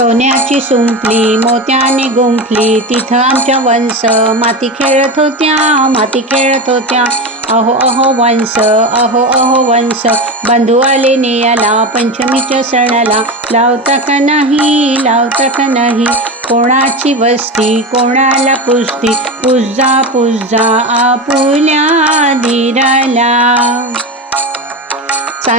सोन्याची सुंपली मोत्याने गुंफली. तिथं आमच्या वंश माती खेळत होत्या माती खेळत होत्या. अहो अहो वंश अहो अहो वंश बंधू आले नेयाला पंचमीच्या सणाला. लावता का नाही लावता का नाही? कोणाची वस्ती कोणाला पुसती? पुजा पुजा आपुल्या दिराला.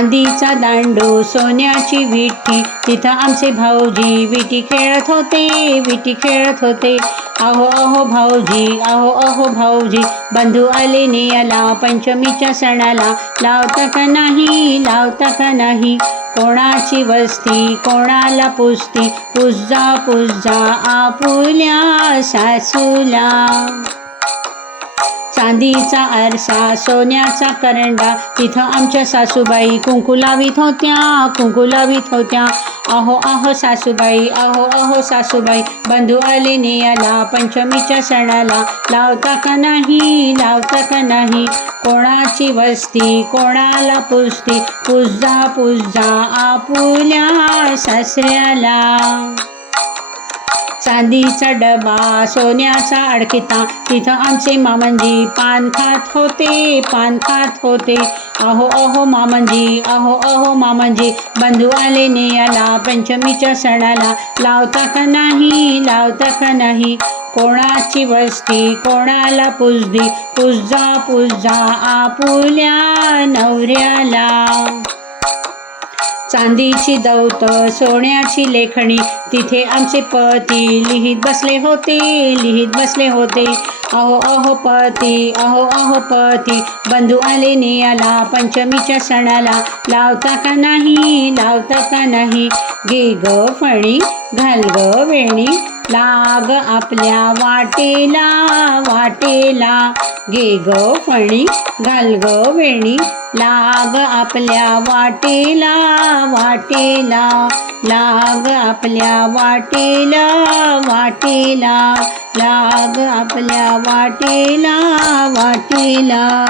चांदीचा दांडू सोन्याची विठी तिथं आमचे भाऊजी विटी खेळत होते विटी खेळत होते. अहो अहो भाऊजी अहो अहो भाऊजी. बंधू आले नेयाला पंचमीच्या सणाला. लावता का नाही लावता का नाही? कोणाची वस्ती कोणाला पुसती? पुजा पुजा आपुल्या सासूला. चांदीचा आरसा सोन्याचा करंडा तिथं आमच्या सासूबाई कुंकुलावीत होत्या कुंकुलावीत होत्या. अहो अहो सासूबाई अहो अहो सासूबाई बंधू आले नेयाला पंचमीच्या सणाला. लावता का नाही लावता का नाही? कोणाची वस्ती कोणाला पुसती पुजा पुजा आपुल्या सासऱ्याला. चांदीचा डबा सोन्याचा अडकिता. तिथं आमचे मामंजी पान खात होते पान खात होते. अहो अहो मामंजी अहो अहो मामंजी. बंधू आले नेयाला पंचमीच्या सणाला. लावता का नाही लावता का नाही? कोणाची वस्ती कोणाला पुजदी पुजा पुजा आपुल्या नवऱ्याला. चांदीची दौत सोन्याची लेखणी. तिथे आमचे पती लिहित बसले होते लिहित बसले होते. अहो अहो पती अहो अहो पती. बंधू आले नेयाला पंचमीच्या सणाला. लावता का नाही लावता का नाही? गे ग फणी घाल ग वेणी. लाग आपल्या वाटेला वाटेला. गे ग फणी घाल ग वेणी. लाग आपल्या वाटेला वाटेला. लाग आपल्या वाटेला वाटेला. लाग आपल्या वाटेला वाटेला.